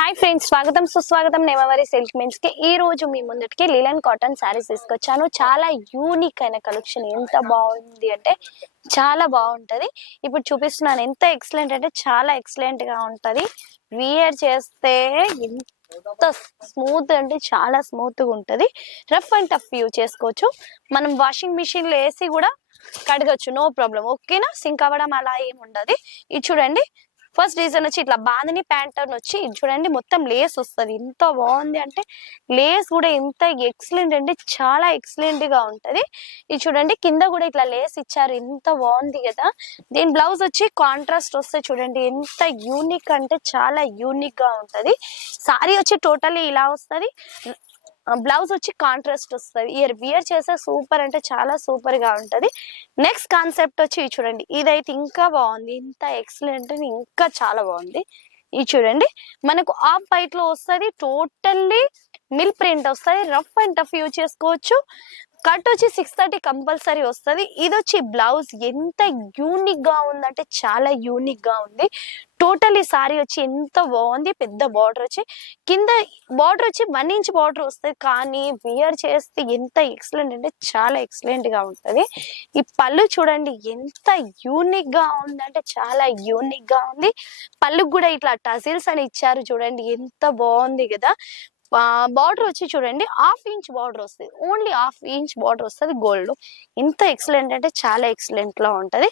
Hi friends, స్వాగతం సుస్వాగతం నేమవారి silk mince కి. ఈ రోజు మీ ముందటికి లిలన్ కాటన్ శారీస్ తీసుకొచ్చాను. చాలా యూనిక్ అయిన కలెక్షన్. ఎంత బాగుంది అంటే చాలా బాగుంటది. ఇప్పుడు చూపిస్తున్నాను. ఎంత ఎక్సలెంట్ అంటే చాలా ఎక్సలెంట్ గా ఉంటది. వియర్ చేస్తే ఎంత స్మూత్ అంటే చాలా స్మూత్ గా ఉంటది. రఫ్ అండ్ టఫ్ యూజ్ చేసుకోవచ్చు. మనం వాషింగ్ మిషన్ లో వేసి కూడా కడగచ్చు, నో ప్రాబ్లం. ఓకేనా? సింక్ అవ్వడం అలా ఏమి ఉండదు. ఇది చూడండి. ఫస్ట్ డిజైన్ వచ్చి ఇట్లా బాందిని ప్యాంటర్న్ వచ్చి చూడండి, మొత్తం లేస్ వస్తుంది. ఎంత బాగుంది అంటే లేస్ కూడా ఎంత ఎక్సలెంట్ అంటే చాలా ఎక్సలెంట్ గా ఉంటది. ఇది చూడండి, కింద కూడా ఇట్లా లేస్ ఇచ్చారు. ఎంత బాగుంది కదా. దీని బ్లౌజ్ వచ్చి కాంట్రాస్ట్ వస్తే చూడండి ఎంత యూనిక్ అంటే చాలా యూనిక్ గా ఉంటది. సారీ వచ్చి టోటల్లీ ఇలా వస్తుంది. బ్లౌజ్ వచ్చి కాంట్రాస్ట్ వస్తుంది. ఇయర్ వియర్ చేస్తే సూపర్ అంటే చాలా సూపర్ గా ఉంటది. నెక్స్ట్ కాన్సెప్ట్ వచ్చి చూడండి, ఇదైతే ఇంకా బాగుంది. ఇంత ఎక్సలెంట్ ఇంకా చాలా బాగుంది. ఇది చూడండి, మనకు ఆఫ్ వైట్ లో వస్తుంది. టోటల్లీ మిల్ ప్రింట్ వస్తుంది. రఫ్ అండ్ టఫ్ యూజ్ చేసుకోవచ్చు. కట్ వచ్చి 630 కంపల్సరీ వస్తుంది. ఇది వచ్చి బ్లౌజ్ ఎంత యూనిక్ గా ఉందంటే చాలా యూనిక్ గా ఉంది. టోటలీ సారీ వచ్చి ఎంత బాగుంది. పెద్ద బార్డర్ వచ్చి కింద బార్డర్ వచ్చి 1 ఇంచ్ బార్డర్ వస్తుంది. కానీ వియర్ చేస్తే ఎంత ఎక్సలెంట్ అంటే చాలా ఎక్సలెంట్ గా ఉంటది. ఈ పళ్ళు చూడండి ఎంత యూనిక్ గా ఉంది అంటే చాలా యూనిక్ గా ఉంది. పళ్ళుకి కూడా ఇట్లా టజిల్స్ అని ఇచ్చారు. చూడండి ఎంత బాగుంది కదా. బార్డర్ వచ్చి చూడండి 1/2 ఇంచ్ బార్డర్ వస్తుంది. ఓన్లీ 1/2 ఇంచ్ బార్డర్ వస్తుంది గోల్డ్. ఎంత ఎక్సలెంట్ అంటే చాలా ఎక్సలెంట్ లో ఉంటది.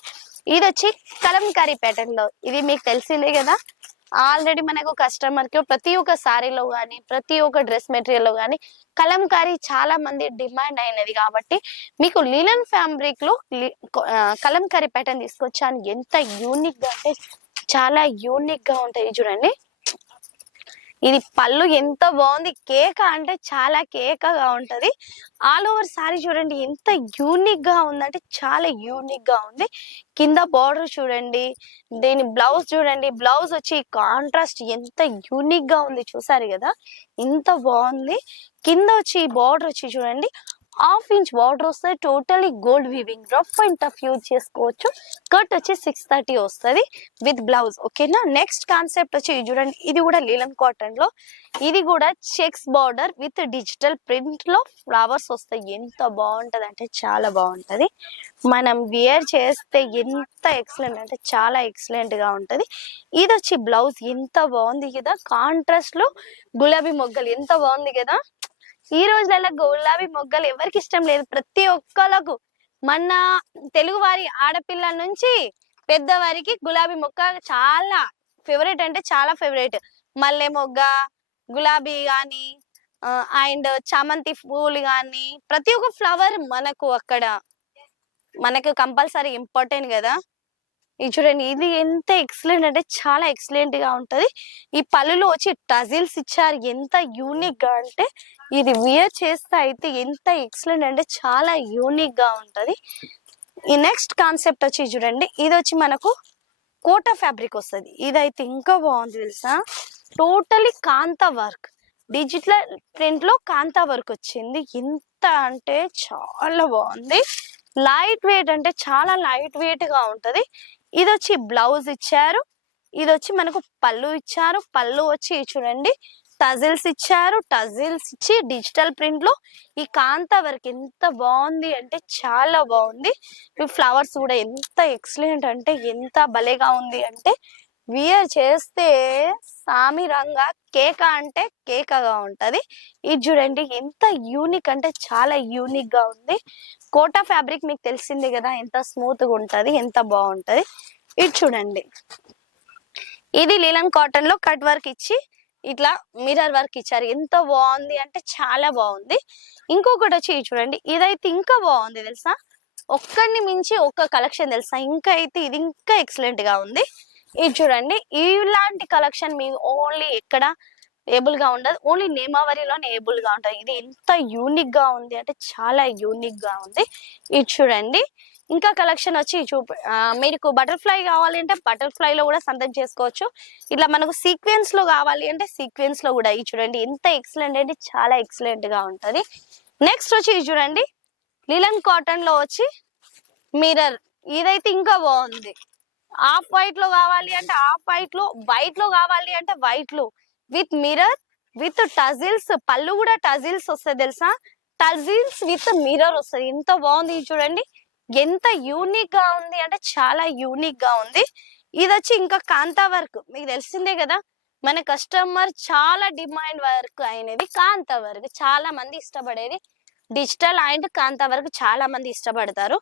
ఇది వచ్చి కలంకారీ ప్యాటర్న్ లో. ఇది మీకు తెలిసిందే కదా. ఆల్రెడీ మనకు కస్టమర్ కి ప్రతి ఒక్క సారీలో గానీ ప్రతి ఒక్క డ్రెస్ మెటీరియల్ లో గానీ కలంకారీ చాలా మంది డిమాండ్ అయినది. కాబట్టి మీకు లినన్ ఫ్యాబ్రిక్ లో కలంకారీ ప్యాటర్న్ తీసుకొచ్చాను. ఎంత యూనిక్ గా అంటే చాలా యూనిక్ గా ఉంటాయి. చూడండి, ఇది పళ్ళు ఎంత బాగుంది. కేక అంటే చాలా కేకగా ఉంటది. ఆల్ ఓవర్ సారీ చూడండి ఎంత యూనిక్ గా ఉందంటే చాలా యూనిక్ గా ఉంది. కింద బార్డర్ చూడండి, దీని బ్లౌజ్ చూడండి. బ్లౌజ్ వచ్చి కాంట్రాస్ట్ ఎంత యూనిక్ గా ఉంది. చూసారు కదా ఎంత బాగుంది. కింద వచ్చి బార్డర్ వచ్చి చూడండి 1/2 ఇంచ్ బార్డర్ వస్తుంది. Totally gold weaving. Rough and tough use చేసుకోవచ్చు. కట్ వచ్చి 630 వస్తుంది విత్ బ్లౌజ్. ఓకేనా? నెక్స్ట్ కాన్సెప్ట్ వచ్చి చూడండి, ఇది కూడా లీలన్ కాటన్ లో. ఇది కూడా checks border with digital print లో ఫ్లవర్స్ వస్తాయి. ఎంత బాగుంటది అంటే చాలా బాగుంటది. మనం వేర్ చేస్తే ఎంత ఎక్సలెంట్ అంటే చాలా ఎక్సలెంట్ గా ఉంటది. ఇది వచ్చి బ్లౌజ్ ఎంత బాగుంది కదా. కాంట్రాస్ట్ లో గులాబీ మొగ్గలు ఎంత బాగుంది కదా. ఈ రోజులలో గులాబీ మొగ్గలు ఎవరికి ఇష్టం లేదు. ప్రతి ఒక్కళ్ళకు, మన తెలుగు వారి ఆడపిల్లల నుంచి పెద్దవారికి గులాబీ మొక్క చాలా ఫేవరెట్ అంటే చాలా ఫేవరెట్. మల్లె మొగ్గ, గులాబీ గాని అండ్ చామంతి పూలు గాని ప్రతి ఒక్క ఫ్లవర్ మనకు కంపల్సరీ ఇంపార్టెంట్ కదా. ఇది చూడండి, ఇది ఎంత ఎక్సలెంట్ అంటే చాలా ఎక్సలెంట్ గా ఉంటది. ఈ పళ్ళులో వచ్చి టజిల్స్ ఇచ్చారు. ఎంత యూనిక్ గా అంటే ఇది వియర్ చేస్తే అయితే ఎంత ఎక్సలెంట్ అంటే చాలా యూనిక్ గా ఉంటది. ఈ నెక్స్ట్ కాన్సెప్ట్ వచ్చి చూడండి, ఇది వచ్చి మనకు కోటా ఫ్యాబ్రిక్ వస్తుంది. ఇదైతే ఇంకా బాగుంది తెలుసా. టోటలీ కాంతా వర్క్, డిజిటల్ ప్రింట్ లో కాంతా వర్క్ వచ్చింది. ఎంత అంటే చాలా బాగుంది. లైట్ వెయిట్ అంటే చాలా లైట్ వెయిట్ గా ఉంటది. ఇది వచ్చి బ్లౌజ్ ఇచ్చారు. ఇది వచ్చి మనకు పళ్ళు ఇచ్చారు. పళ్ళు వచ్చి చూడండి టజిల్స్ ఇచ్చారు. టజిల్స్ ఇచ్చి డిజిటల్ ప్రింట్ లో ఈ కాంతా వర్క్ ఎంత బాగుంది అంటే చాలా బాగుంది. ఈ ఫ్లవర్స్ కూడా ఎంత ఎక్సలెంట్ అంటే ఎంత భలేగా ఉంది అంటే వియర్ చేస్తే సామిరంగా కేక అంటే కేకగా ఉంటది. ఇది చూడండి ఎంత యూనిక్ అంటే చాలా యూనిక్ గా ఉంది. కోటా ఫ్యాబ్రిక్ మీకు తెలిసింది కదా ఎంత స్మూత్ గా ఉంటది, ఎంత బాగుంటది. ఇది చూడండి, ఇది లీలన్ కాటన్ లో కట్ వర్క్ ఇచ్చి ఇట్లా మిర్రర్ వర్క్ ఇచ్చారు. ఎంత బాగుంది అంటే చాలా బాగుంది. ఇంకొకటి వచ్చి చూడండి, ఇదైతే ఇంకా బాగుంది తెలుసా. ఒక్కడిని మించి ఒక్క కలెక్షన్ తెలుసా. ఇంకా అయితే ఇది ఇంకా ఎక్సలెంట్ గా ఉంది. ఇది చూడండి, ఇలాంటి కలెక్షన్ మీ ఓన్లీ ఎక్కడ ఏబుల్ గా ఉండదు. ఓన్లీ నేమావరిలోనే ఏబుల్ గా ఉంటది. ఇది ఎంత యూనిక్ గా ఉంది అంటే చాలా యూనిక్ గా ఉంది. ఇది చూడండి, ఇంకా కలెక్షన్ వచ్చి మీకు బటర్ఫ్లై కావాలి అంటే బటర్ఫ్లై లో కూడా సంతం చేసుకోవచ్చు. ఇట్లా మనకు సీక్వెన్స్ లో కావాలి అంటే సీక్వెన్స్ లో కూడా. ఇది చూడండి ఎంత ఎక్సలెంట్ అంటే చాలా ఎక్సలెంట్ గా ఉంటది. నెక్స్ట్ వచ్చి చూడండి, లిలన్ కాటన్ లో వచ్చి మిర్రర్. ఇదైతే ఇంకా బాగుంది. ఆఫ్ వైట్ లో కావాలి అంటే ఆఫ్ వైట్ లో, వైట్ లో కావాలి అంటే వైట్ లో. విత్ మిర్రర్ విత్ టజిల్స్, పళ్ళు కూడా టజిల్స్ వస్తాయి తెలుసా, టజిల్స్ విత్ మిర్రర్ వస్తుంది. ఎంత బాగుంది చూడండి, ఎంత యూనిక్ గా ఉంది అంటే చాలా యూనిక్ గా ఉంది. ఇది వచ్చి ఇంకా కాంతా వర్క్, మీకు తెలిసిందే కదా మన కస్టమర్ చాలా డిమాండ్ వర్క్ అయినది కాంతా వర్క్, చాలా మంది ఇష్టపడేది. డిజిటల్ అండ్ కాంతా వర్క్ చాలా మంది ఇష్టపడతారు.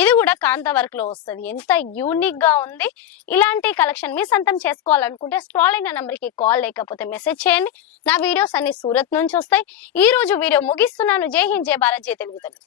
ఇది కూడా కాంతా వర్క్ లో వస్తుంది. ఎంత యూనిక్ గా ఉంది. ఇలాంటి కలెక్షన్ మీ సొంతం చేసుకోవాలనుకుంటే స్క్రాల్ అయిన నంబర్ కి కాల్ లేకపోతే మెసేజ్ చేయండి. నా వీడియోస్ అన్ని సూరత్ నుంచి వస్తాయి. ఈ రోజు వీడియో ముగిస్తున్నాను. జై హింద్, జై భారత్, జై తెలుగు తల్లి.